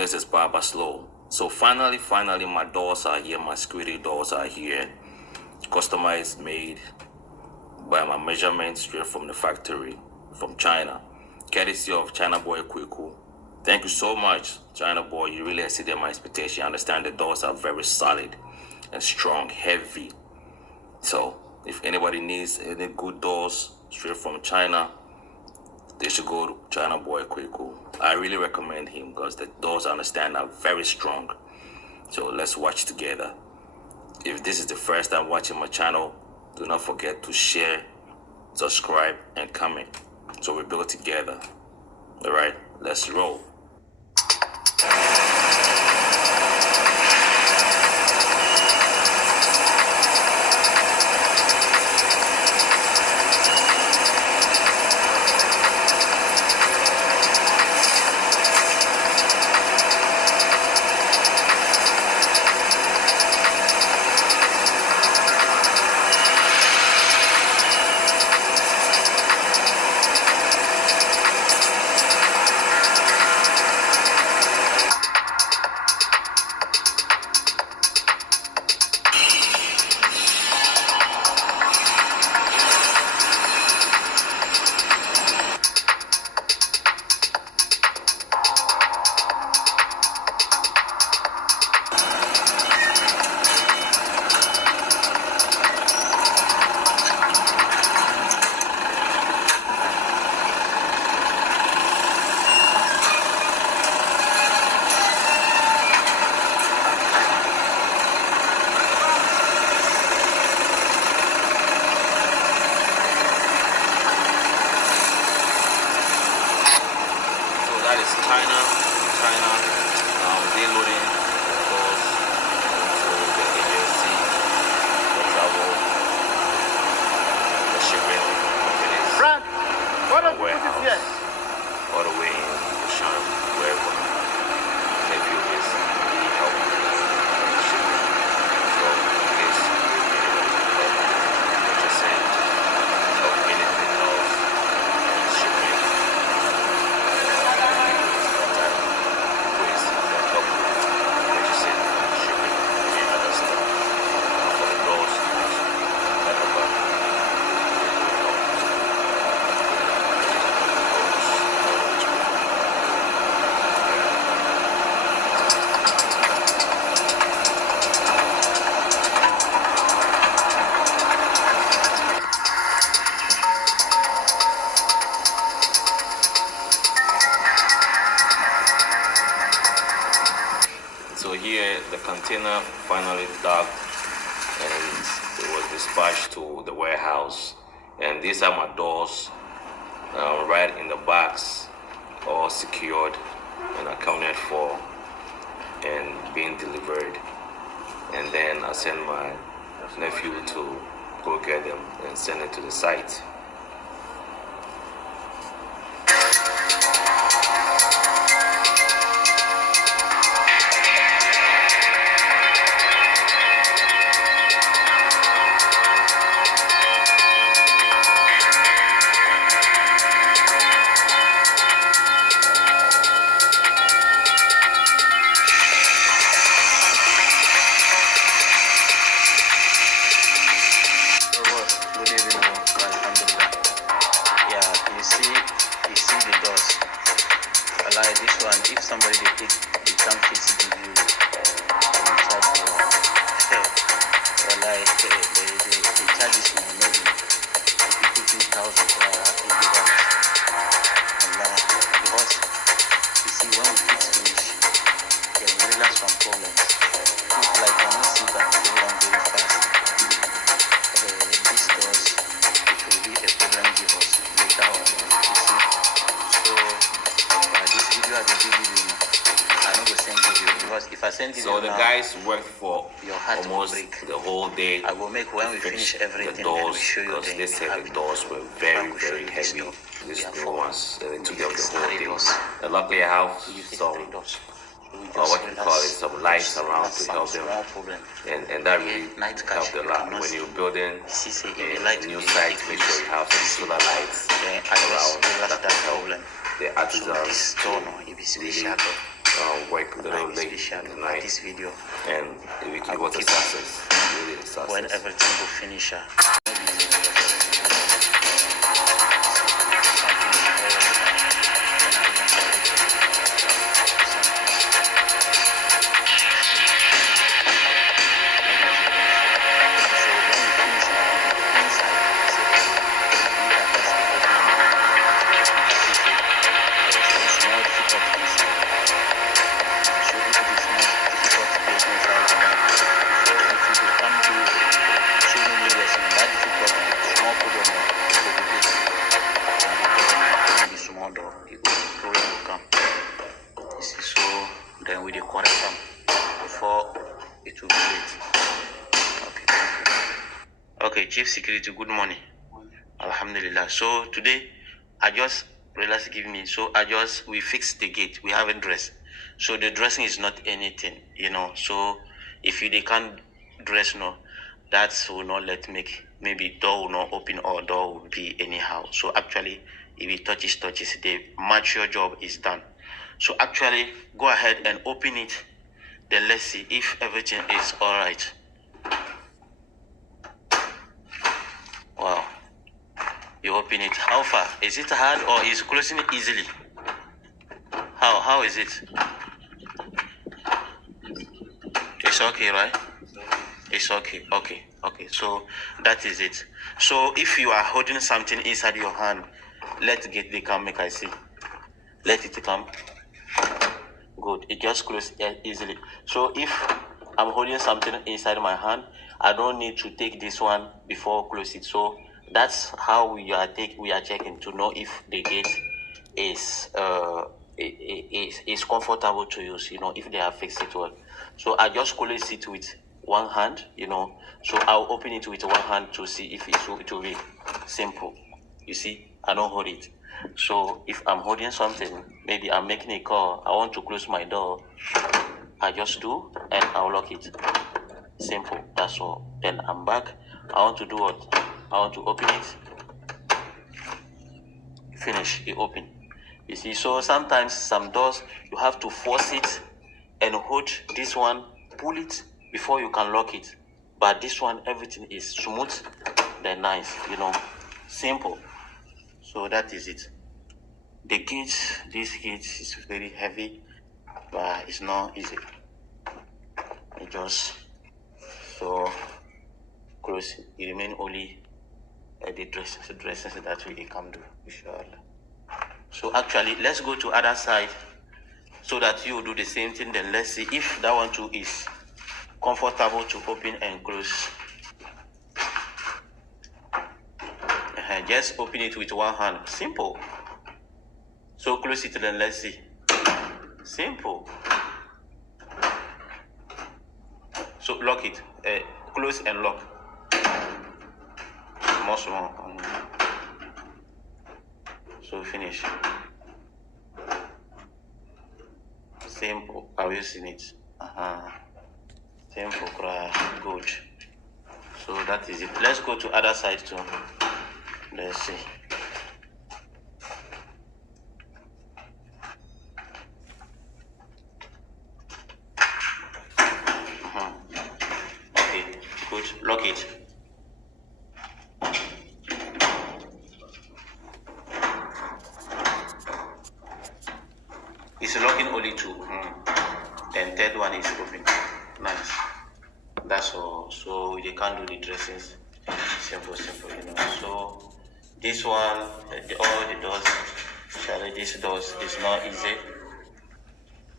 This is Baba Slow. So finally, my doors are here. My security doors are here. Customized, made by my measurements straight from the factory from China. Courtesy of China Boy Kwiku. Thank you so much, China Boy. You really exceeded my expectation. I understand the doors are very solid and strong, heavy. So if anybody needs any good doors straight from China, they should go to China Boy Kwiku. I really recommend him because the doors, I understand, are very strong. So let's watch together. If this is the first time watching my channel, do not forget to share, subscribe, and comment. So we build together. All right, let's roll. That is China deloading the doors into the agency, the travel, the shipping companies, Frank, what the are you warehouse, putting here? all the way in Importation, wherever nephew is really helping with shipping. So in case anybody purchasing of anything else, shipping. So here the container finally docked and it was dispatched to the warehouse. And these are my doors right in the box, all secured and accounted for and being delivered. And then I send my nephew to go get them and send it to the site. Like this one, if somebody they can fix it, give you charge you. Like they charge this one maybe if you put 2,000 if you want. Because you see when we fix finish, we realize some problems. If like I don't see that program very fast, this does it will be a problem give us later on. You see, so. This video I will give you, I know the same video because if I send you so the now, guys worked for your heart almost will break. the whole day. I will make when we finish everything the doors, and we show you because they said the doors were very heavy. These new ones, and it took them the whole day. And luckily I have some what you call it, some lights around to help them, and that really helped a lot. When you're building a new site, make sure you have some solar lights around that can help the artisans really work a little late special tonight, this video, and it was a success, really a success. when everything will finish. Then we correct them before it will be late. Okay, thank you. Okay, Chief Security, good morning. Alhamdulillah. So today I just realized we fixed the gate. We haven't dressed. So the dressing is not anything, So if they can't dress, no, that will not maybe door will not open or door will be anyhow. So actually, if it touches, the mature job is done. So actually, go ahead and open it. Then let's see if everything is all right. Wow. You open it. How far? Is it hard or is closing it easily? How is it? It's okay, right? It's okay. Okay. So that is it. So if you are holding something inside your hand, let the come make I see. Let it come. Good. It just closes easily. So if I'm holding something inside my hand, I don't need to take this one before close it. So that's how we are checking to know if the gate is comfortable to use. If they have fixed it well. So I just close it with one hand. So I'll open it with one hand to see if it will be simple. You see, I don't hold it. So if I'm holding something, maybe I'm making a call, I want to close my door, I just do and I'll lock it. Simple, that's all. Then I'm back. I want to do what? I want to open it. Finish, it open. You see, so sometimes some doors you have to force it and hold this one, pull it before you can lock it. But this one, everything is smooth, then nice, simple. So that is it. This gate is very heavy, but it's not easy. It just so close. It remain only the dresses that we can do, inshallah. So actually, let's go to other side so that you do the same thing. Then let's see if that one too is comfortable to open and close. Just open it with one hand. Simple. So close it, then let's see. Simple. So lock it. Close and lock. More. So finish. Simple. Have you seen it? Simple. Good. So that is it. Let's go to other side too. Let's see. Okay, good. Lock it. It's locking only two. Then third one is open. Nice. That's all. So you can't do the dressings. Simple. So this one, all the doors, this doors is not easy.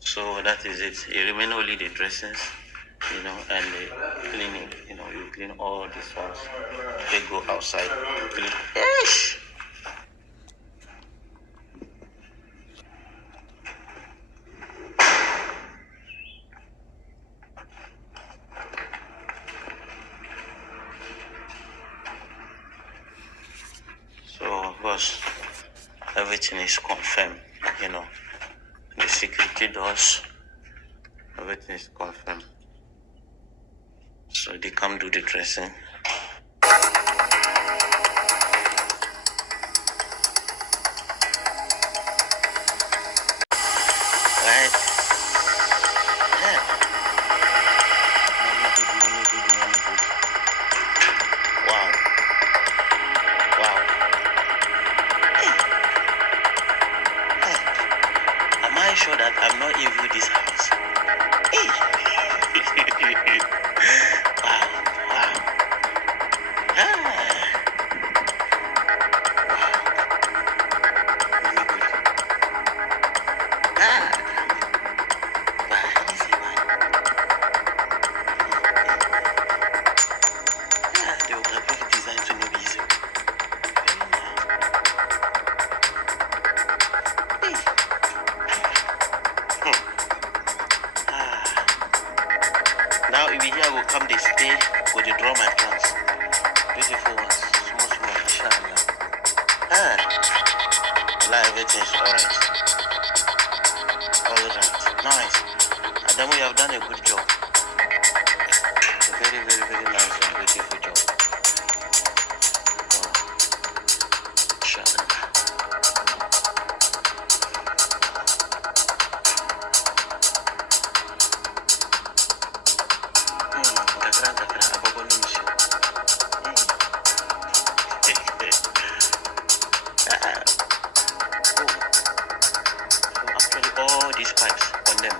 So that is it. It remain only the dressings, and the cleaning. You clean all these ones. They go outside. Clean. Ish! So, boss, everything is confirmed, the security doors, everything is confirmed. So they come do the dressing. Right, build this house. Hey. Wow, wow. Ah. Really good. Ah. Wow, easy man. Yeah, the graphic design to no be easy. Very nice. Hey. Ah. Now if we here will come they stay, go they draw my plants. Beautiful ones, small small, inshallah. Ah, Allah, everything's alright. Alright, nice. Adamu, you have done a good job. A very, very, very nice and beautiful job. Wow. Inshallah. Kakra, abago no miss you. Oh, so actually all these pipes on them.